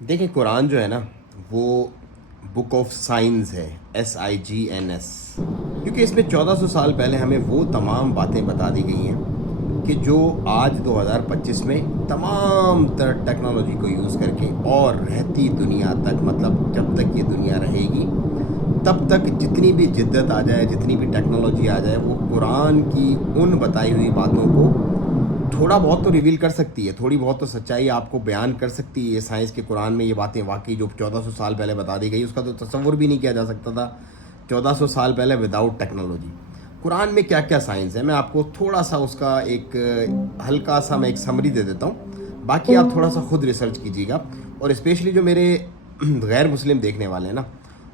دیکھیں قرآن جو ہے نا وہ بک آف سائنس ہے، SIGNS، کیونکہ اس میں 1400 سال پہلے ہمیں وہ تمام باتیں بتا دی گئی ہیں کہ جو آج 2025 میں تمام تر ٹیکنالوجی کو یوز کر کے اور رہتی دنیا تک، مطلب جب تک یہ دنیا رہے گی تب تک جتنی بھی جدت آ جائے، جتنی بھی ٹیکنالوجی آ جائے، وہ قرآن کی ان بتائی ہوئی باتوں کو تھوڑا بہت تو ریویل کر سکتی ہے، تھوڑی بہت تو سچائی آپ کو بیان کر سکتی ہے یہ سائنس کے قرآن میں یہ باتیں واقعی جو 1400 سال پہلے بتا دی گئی، اس کا تو تصور بھی نہیں کیا جا سکتا تھا 1400 سال پہلے وداؤٹ ٹیکنالوجی۔ قرآن میں کیا کیا سائنس ہے، میں آپ کو تھوڑا سا اس کا ایک ہلکا سا میں ایک سمری دے دیتا ہوں، باقی آپ تھوڑا سا خود ریسرچ کیجیے گا۔ اور اسپیشلی جو میرے غیر مسلم دیکھنے والے ہیں نا،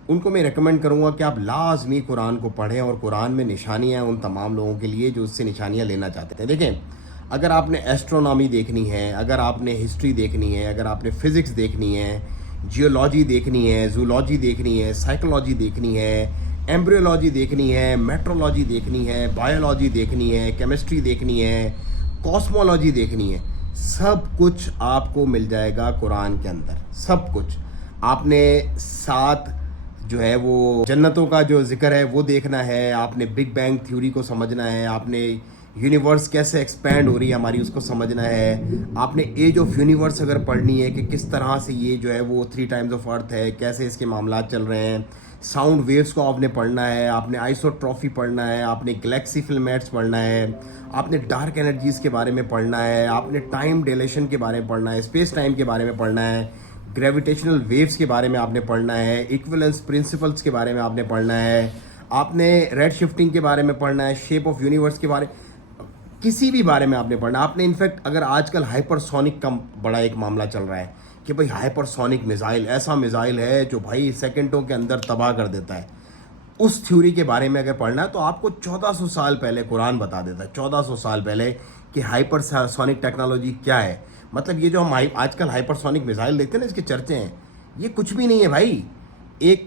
ان کو میں ریکمینڈ کروں گا کہ آپ لازمی قرآن کو پڑھیں، اور قرآن میں نشانیاں ہیں ان تمام لوگوں کے لیے جو اس سے نشانیاں لینا چاہتے ہیں۔ دیکھیں، اگر آپ نے ایسٹرونامی دیکھنی ہے، اگر آپ نے ہسٹری دیکھنی ہے، اگر آپ نے فزکس دیکھنی ہے، جیولوجی دیکھنی ہے، زولوجی دیکھنی ہے، سائیکولوجی دیکھنی ہے، ایمبریولوجی دیکھنی ہے، میٹرولوجی دیکھنی ہے، بایولوجی دیکھنی ہے، کیمسٹری دیکھنی ہے، کاسمولوجی دیکھنی ہے، سب کچھ آپ کو مل جائے گا قرآن کے اندر، سب کچھ۔ آپ نے سات جو ہے وہ جنتوں کا جو ذکر ہے وہ دیکھنا ہے، آپ نے بگ بینگ تھیوری کو سمجھنا ہے، آپ نے یونیورس کیسے ایکسپینڈ ہو رہی ہے ہماری اس کو سمجھنا ہے، آپ نے ایج آف یونیورس اگر پڑھنی ہے کہ کس طرح سے یہ جو ہے وہ 3 ٹائمز آف ارتھ ہے، کیسے اس کے معاملات چل رہے ہیں، ساؤنڈ ویوز کو آپ نے پڑھنا ہے، آپ نے آئسوٹروفی پڑھنا ہے، آپ نے گلیکسی فلمیٹس پڑھنا ہے، آپ نے ڈارک انرجیز کے بارے میں پڑھنا ہے، آپ نے ٹائم ڈیلیشن کے بارے میں پڑھنا ہے، اسپیس ٹائم کے بارے میں پڑھنا ہے، گریویٹیشنل ویوز کے بارے میں آپ نے پڑھنا ہے، ایکویلنس پرنسپلس کے بارے میں آپ نے پڑھنا ہے، آپ نے ریڈ شفٹنگ کے بارے میں پڑھنا ہے، شیپ آف یونیورس کے بارے، کسی بھی بارے میں آپ نے پڑھنا۔ آپ نے انفیکٹ اگر آج کل ہائپر سونک کا بڑا ایک معاملہ چل رہا ہے کہ بھائی ہائپر سونک میزائل ایسا میزائل ہے جو بھائی سیکنڈوں کے اندر تباہ کر دیتا ہے، اس تھیوری کے بارے میں اگر پڑھنا ہے تو آپ کو 1400 سال پہلے قرآن بتا دیتا ہے، 1400 سال پہلے کہ ہائپر سونک ٹیکنالوجی کیا ہے۔ مطلب یہ جو ہم آج کل ہائپر سونک میزائل دیکھتے ہیں نا، اس کے چرچے ہیں، یہ کچھ بھی نہیں ہے بھائی۔ ایک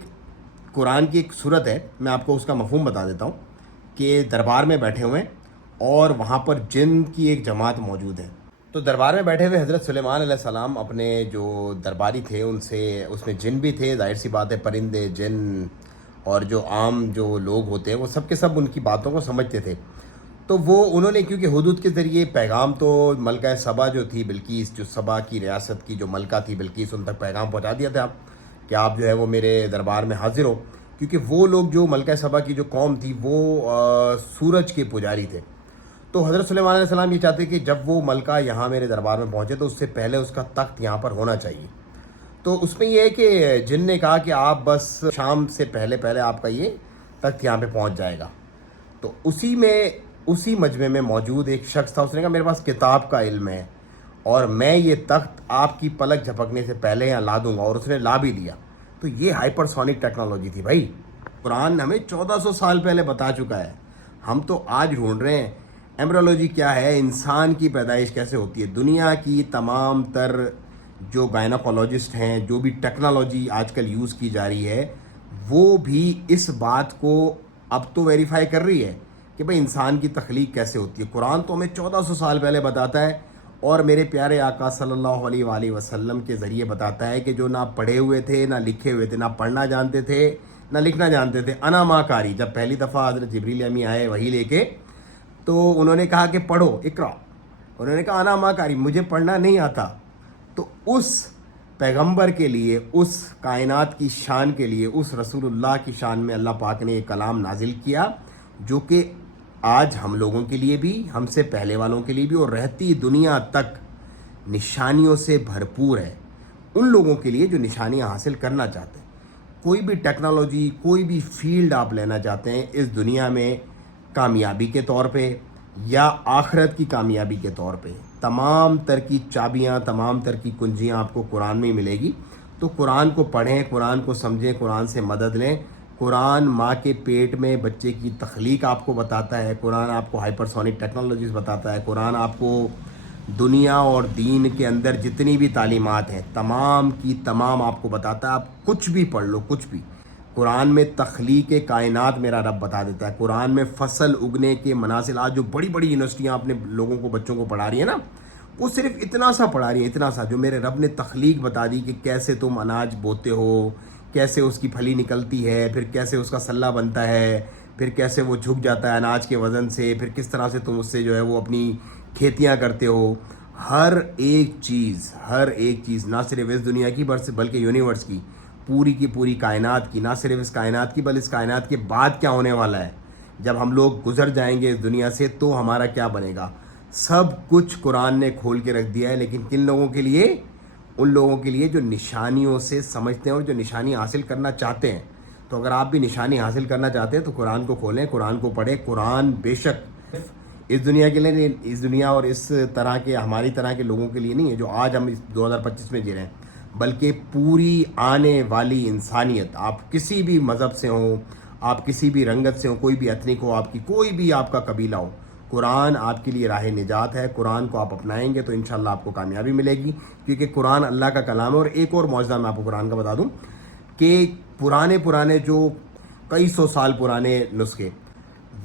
قرآن کی ایک صورت ہے، میں آپ کو اس کا مفہوم بتا دیتا ہوں کہ دربار میں بیٹھے ہوئے ہیں اور وہاں پر جن کی ایک جماعت موجود ہے۔ تو دربار میں بیٹھے ہوئے حضرت سلیمان علیہ السلام اپنے جو درباری تھے ان سے، اس میں جن بھی تھے، ظاہر سی بات ہے پرندے، جن اور جو عام جو لوگ ہوتے ہیں وہ سب کے سب ان کی باتوں کو سمجھتے تھے۔ تو وہ انہوں نے کیونکہ حدود کے ذریعے پیغام تو ملکہ سبا جو تھی بلقیس، جو سبا کی ریاست کی جو ملکہ تھی بلقیس، ان تک پیغام پہنچا دیا تھا کہ آپ جو ہے وہ میرے دربار میں حاضر ہو، کیونکہ وہ لوگ جو ملکہ سبا کی جو قوم تھی وہ سورج کے پجاری تھے۔ تو حضرت سلیمان علیہ السلام یہ چاہتے کہ جب وہ ملکہ یہاں میرے دربار میں پہنچے تو اس سے پہلے اس کا تخت یہاں پر ہونا چاہیے۔ تو اس میں یہ ہے کہ جن نے کہا کہ آپ بس شام سے پہلے پہلے آپ کا یہ تخت یہاں پہ پہنچ جائے گا۔ تو اسی مجمع میں موجود ایک شخص تھا، اس نے کہا میرے پاس کتاب کا علم ہے اور میں یہ تخت آپ کی پلک جھپکنے سے پہلے یہاں لا دوں گا، اور اس نے لا بھی دیا۔ تو یہ ہائپر سونک ٹیکنالوجی تھی بھائی، قرآن ہمیں 1400 سال پہلے بتا چکا ہے، ہم تو آج ڈھونڈ رہے ہیں۔ ایمبریولوجی کیا ہے، انسان کی پیدائش کیسے ہوتی ہے، دنیا کی تمام تر جو گائناکولوجسٹ ہیں، جو بھی ٹیکنالوجی آج کل یوز کی جا رہی ہے، وہ بھی اس بات کو اب تو ویریفائی کر رہی ہے کہ بھئی انسان کی تخلیق کیسے ہوتی ہے۔ قرآن تو ہمیں 1400 سال پہلے بتاتا ہے، اور میرے پیارے آقا صلی اللہ علیہ وآلہ وسلم کے ذریعے بتاتا ہے کہ جو نہ پڑھے ہوئے تھے، نہ لکھے ہوئے تھے، نہ پڑھنا جانتے تھے، نہ لکھنا جانتے تھے، انا ما کاری، جب پہلی دفعہ حضرت جبریل امی آئے وحی لے کے، تو انہوں نے کہا کہ پڑھو، اقرا، انہوں نے کہا انا ما کاری، مجھے پڑھنا نہیں آتا۔ تو اس پیغمبر کے لیے، اس کائنات کی شان کے لیے، اس رسول اللہ کی شان میں اللہ پاک نے ایک کلام نازل کیا جو کہ آج ہم لوگوں کے لیے بھی، ہم سے پہلے والوں کے لیے بھی، اور رہتی دنیا تک نشانیوں سے بھرپور ہے ان لوگوں کے لیے جو نشانیاں حاصل کرنا چاہتے ہیں۔ کوئی بھی ٹیکنالوجی، کوئی بھی فیلڈ آپ لینا چاہتے ہیں اس دنیا میں کامیابی کے طور پہ یا آخرت کی کامیابی کے طور پہ، تمام تر کی چابیاں، تمام تر کی کنجیاں آپ کو قرآن میں ہی ملے گی۔ تو قرآن کو پڑھیں، قرآن کو سمجھیں، قرآن سے مدد لیں۔ قرآن ماں کے پیٹ میں بچے کی تخلیق آپ کو بتاتا ہے، قرآن آپ کو ہائپر سونک ٹیکنالوجیز بتاتا ہے، قرآن آپ کو دنیا اور دین کے اندر جتنی بھی تعلیمات ہیں تمام کی تمام آپ کو بتاتا ہے۔ آپ کچھ بھی پڑھ لو، کچھ بھی، قرآن میں تخلیق کائنات میرا رب بتا دیتا ہے، قرآن میں فصل اگنے کے منازل، آج جو بڑی بڑی یونیورسٹیاں اپنے لوگوں کو، بچوں کو پڑھا رہی ہیں نا، وہ صرف اتنا سا پڑھا رہی ہیں، اتنا سا جو میرے رب نے تخلیق بتا دی کہ کیسے تم اناج بوتے ہو، کیسے اس کی پھلی نکلتی ہے، پھر کیسے اس کا سلہ بنتا ہے، پھر کیسے وہ جھک جاتا ہے اناج کے وزن سے، پھر کس طرح سے تم اس سے جو ہے وہ اپنی کھیتیاں کرتے ہو. ہر ایک چیز نہ صرف اس دنیا کی بلکہ یونیورس کی، پوری کی پوری کائنات کی، نہ صرف اس کائنات کی بلکہ اس کائنات کے بعد کیا ہونے والا ہے، جب ہم لوگ گزر جائیں گے اس دنیا سے تو ہمارا کیا بنے گا، سب کچھ قرآن نے کھول کے رکھ دیا ہے. لیکن کن لوگوں کے لیے؟ ان لوگوں کے لیے جو نشانیوں سے سمجھتے ہیں اور جو نشانی حاصل کرنا چاہتے ہیں. تو اگر آپ بھی نشانی حاصل کرنا چاہتے ہیں تو قرآن کو کھولیں، قرآن کو پڑھیں. قرآن بے شک اس دنیا کے لیے نہیں، اس دنیا اور اس طرح کے ہماری طرح کے لوگوں کے لیے نہیں ہے جو آج ہم اس 2025 میں جی رہے ہیں، بلکہ پوری آنے والی انسانیت. آپ کسی بھی مذہب سے ہوں، آپ کسی بھی رنگت سے ہوں، کوئی بھی ایتھنک ہو، آپ کی کوئی بھی آپ کا قبیلہ ہو، قرآن آپ کے لیے راہ نجات ہے. قرآن کو آپ اپنائیں گے تو انشاءاللہ آپ کو کامیابی ملے گی، کیونکہ قرآن اللہ کا کلام ہے. اور ایک اور معجزہ میں آپ کو قرآن کا بتا دوں کہ پرانے جو کئی سو سال پرانے نسخے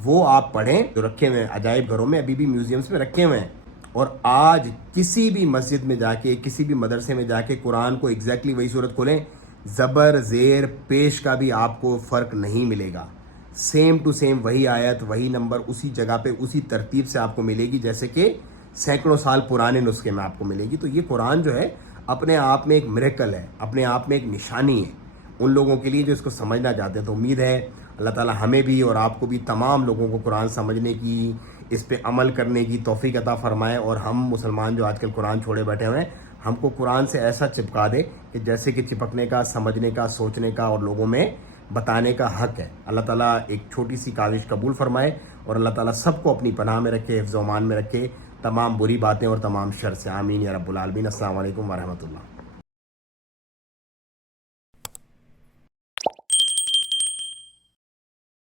وہ آپ پڑھیں جو رکھے ہوئے ہیں عجائب گھروں میں، ابھی بھی میوزیمز میں رکھے ہوئے ہیں. اور آج کسی بھی مسجد میں جا کے، کسی بھی مدرسے میں جا کے قرآن کو ایگزیکٹلی وہی صورت کھولیں، زبر زیر پیش کا بھی آپ کو فرق نہیں ملے گا. سیم ٹو سیم وہی آیت، وہی نمبر، اسی جگہ پہ اسی ترتیب سے آپ کو ملے گی جیسے کہ سینکڑوں سال پرانے نسخے میں آپ کو ملے گی. تو یہ قرآن جو ہے اپنے آپ میں ایک میریکل ہے، اپنے آپ میں ایک نشانی ہے ان لوگوں کے لیے جو اس کو سمجھنا چاہتے ہیں. تو امید ہے اللہ تعالیٰ ہمیں بھی اور آپ کو بھی، تمام لوگوں کو قرآن سمجھنے کی، اس پہ عمل کرنے کی توفیق عطا فرمائے. اور ہم مسلمان جو آج کل قرآن چھوڑے بیٹھے ہوئے ہیں، ہم کو قرآن سے ایسا چپکا دے کہ جیسے کہ چپکنے کا، سمجھنے کا، سوچنے کا اور لوگوں میں بتانے کا حق ہے. اللہ تعالیٰ ایک چھوٹی سی کاوش قبول فرمائے اور اللہ تعالیٰ سب کو اپنی پناہ میں رکھے، حفظ و امان میں رکھے، تمام بری باتیں اور تمام شر سے. آمین یا رب العالمین. السلام علیکم ورحمۃ اللہ.